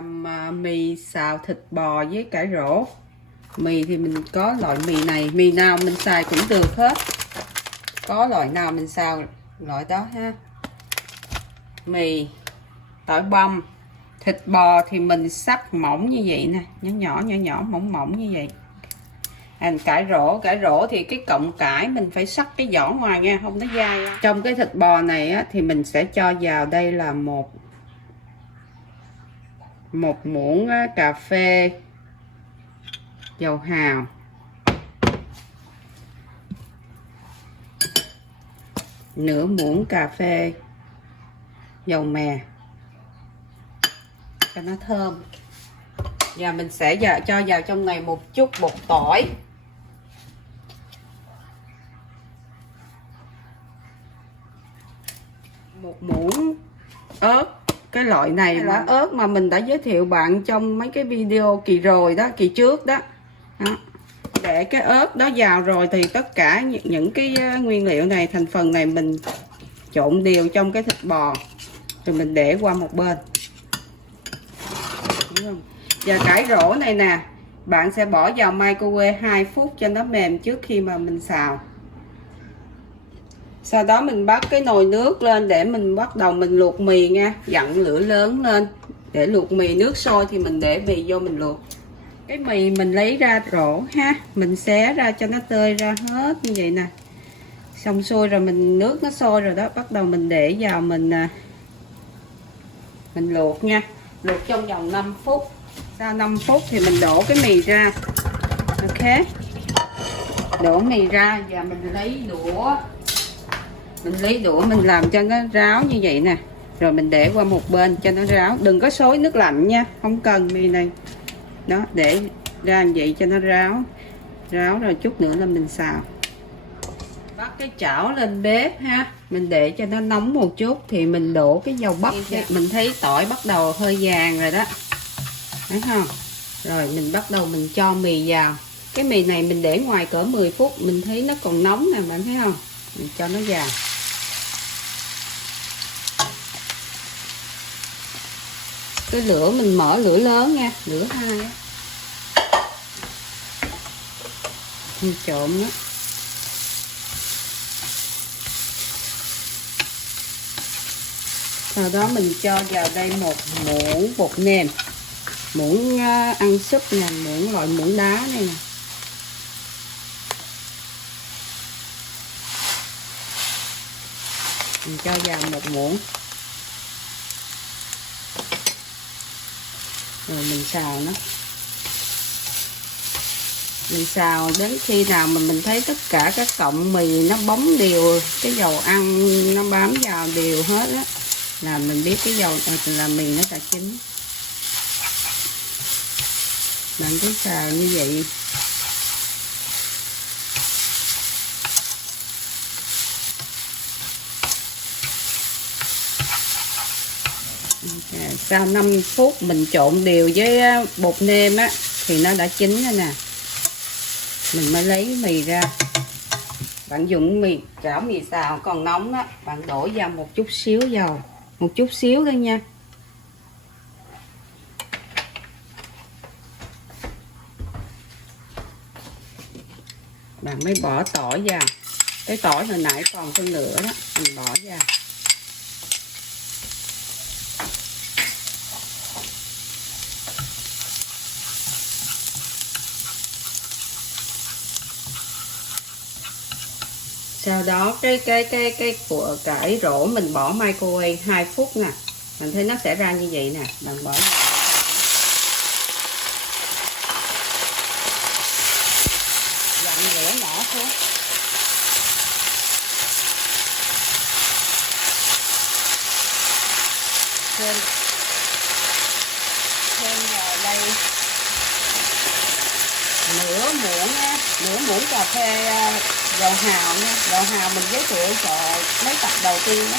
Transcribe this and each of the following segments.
làm mì xào thịt bò với cải rổ. Mì thì mình có loại mì này, mì nào mình xài cũng được hết, có loại nào mình xào loại đó ha. Mì, tỏi băm, thịt bò thì mình sắc mỏng như vậy nè, nhỏ mỏng mỏng như vậy. Cải rổ thì cái cọng cải mình phải sắc cái vỏ ngoài nha, không nó dai. Trong cái thịt bò này á, thì mình sẽ cho vào đây là một muỗng cà phê dầu hào, nửa muỗng cà phê dầu mè cho nó thơm. Và mình sẽ cho vào trong này một chút bột tỏi, một muỗng ớt. Cái loại này là ớt mà mình đã giới thiệu bạn trong mấy cái video kỳ rồi đó, kỳ trước đó. Để cái ớt đó vào rồi thì tất cả những cái nguyên liệu này, thành phần này mình trộn đều trong cái thịt bò rồi mình để qua một bên. Đúng không? Và cải rổ này nè, bạn sẽ bỏ vào microwave 2 phút cho nó mềm trước khi mà mình xào. Sau đó mình bắt cái nồi nước lên để mình bắt đầu mình luộc mì nha, dặn lửa lớn lên để luộc mì. Nước sôi thì mình để mì vô mình luộc. Cái mì mình lấy ra rổ ha, mình xé ra cho nó tơi ra hết như vậy nè. Xong sôi rồi nước nó sôi rồi đó, bắt đầu mình để vào mình luộc nha. Luộc trong vòng 5 phút. Sau 5 phút thì mình đổ cái mì ra. Ok. Đổ mì ra và mình lấy đũa. Mình làm cho nó ráo như vậy nè. Rồi mình để qua một bên cho nó ráo. Đừng có xối nước lạnh nha, không cần mì này. Đó, để ra như vậy cho nó ráo. Ráo rồi chút nữa là mình xào. Bắt cái chảo lên bếp ha. Mình để cho nó nóng một chút thì mình đổ cái dầu bắp. Mình thấy tỏi bắt đầu hơi vàng rồi đó. Thấy không? Rồi mình bắt đầu mình cho mì vào. Cái mì này mình để ngoài cỡ 10 phút. Mình thấy nó còn nóng nè, bạn thấy không? Mình cho nó vào. Cái lửa mình mở lửa lớn nha, lửa 2 á. Mình trộn nó. Sau đó mình cho vào đây một muỗng bột nêm, muỗng ăn súp nè, loại muỗng đá này nè. Mình cho vào một muỗng. Rồi mình xào nó. Mình xào đến khi nào mà mình thấy tất cả các cọng mì nó bóng đều, cái dầu ăn nó bám vào đều hết á, là mình biết cái dầu là mì nó đã chín. Bạn cứ xào như vậy. Sau 5 phút mình trộn đều với bột nêm á thì nó đã chín rồi nè. Mình mới lấy mì ra. Bạn dùng chảo mì xào còn nóng á, bạn đổ vào một chút xíu dầu, một chút xíu thôi nha. Bạn mới bỏ tỏi vào. Cái tỏi hồi nãy còn phân nửa đó, mình bỏ vào. Sau đó cái của cải rổ mình bỏ microwave 2 phút nè. Mình thấy nó sẽ ra như vậy nè, bạn bỏ vào. Dặn lửa nhỏ xuống. Thêm vào đây nửa muỗng cà phê dầu hào nha. Dầu hào mình giới thiệu cho mấy tập đầu tiên đó,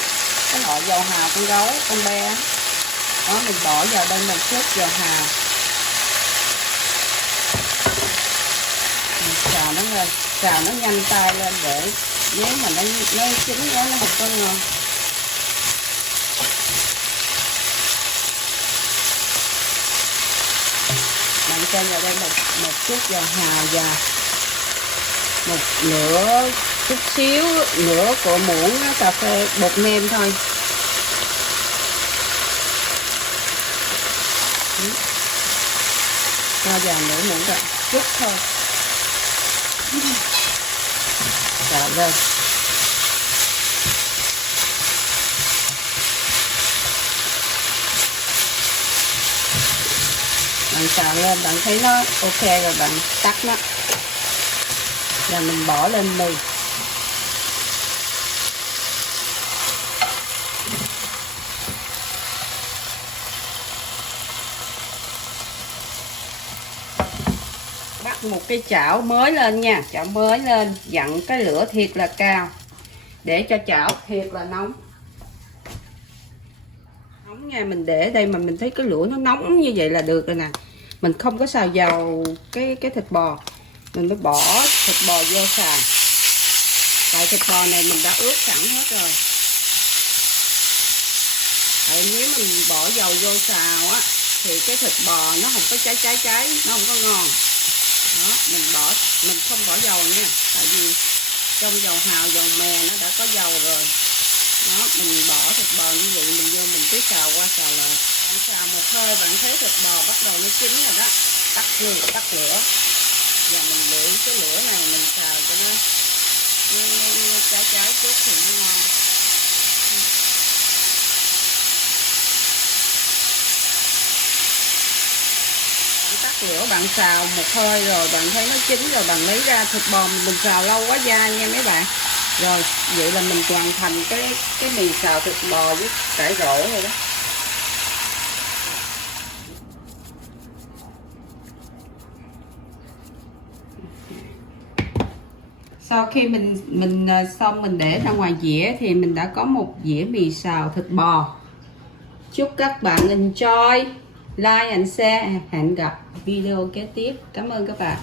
cái loại dầu hào con gấu, con be đó, mình bỏ vào đây một chút dầu hào. Mình xào nó lên, xào nó nhanh tay lên để nếu mà nó chín quá nó không có ngon. cho vào đây một chút dầu hào và một nửa chút xíu, nửa của muỗng cà phê bột nêm thôi. Cho vào nửa muỗng rồi, chút thôi. Xào lên. Bạn xào lên, bạn thấy nó ok rồi bạn tắt nó. Và mình bỏ lên mì. Bắt một cái chảo mới lên nha, chảo mới lên, dặn cái lửa thiệt là cao để cho chảo thiệt là nóng. Nóng nha, mình để đây mà mình thấy cái lửa nó nóng như vậy là được rồi nè. Mình không có xào dầu cái thịt bò, mình mới bỏ thịt bò vô xào. Tại thịt bò này mình đã ướp sẵn hết rồi. Tại nếu mình bỏ dầu vô xào á thì cái thịt bò nó không có cháy, nó không có ngon. Đó, mình không bỏ dầu nha, tại vì trong dầu hào, dầu mè nó đã có dầu rồi. Đó, mình bỏ thịt bò như vậy, mình vô mình cứ xào qua xào lại. Bạn xào một hơi, bạn thấy thịt bò bắt đầu nó chín rồi đó, tắt lửa. Và mình lựa cái lửa này mình xào cho nó cháy chút thì nó ngon. Tắt lửa, bạn xào một hơi rồi bạn thấy nó chín rồi, bạn lấy ra. Thịt bò mình xào lâu quá dai nha mấy bạn. Rồi vậy là mình hoàn thành cái mì xào thịt bò với cải rổ rồi đó. Sau khi mình xong mình để ra ngoài dĩa thì mình đã có một dĩa mì xào thịt bò. Chúc các bạn enjoy, like and share. Hẹn gặp video kế tiếp. Cảm ơn các bạn.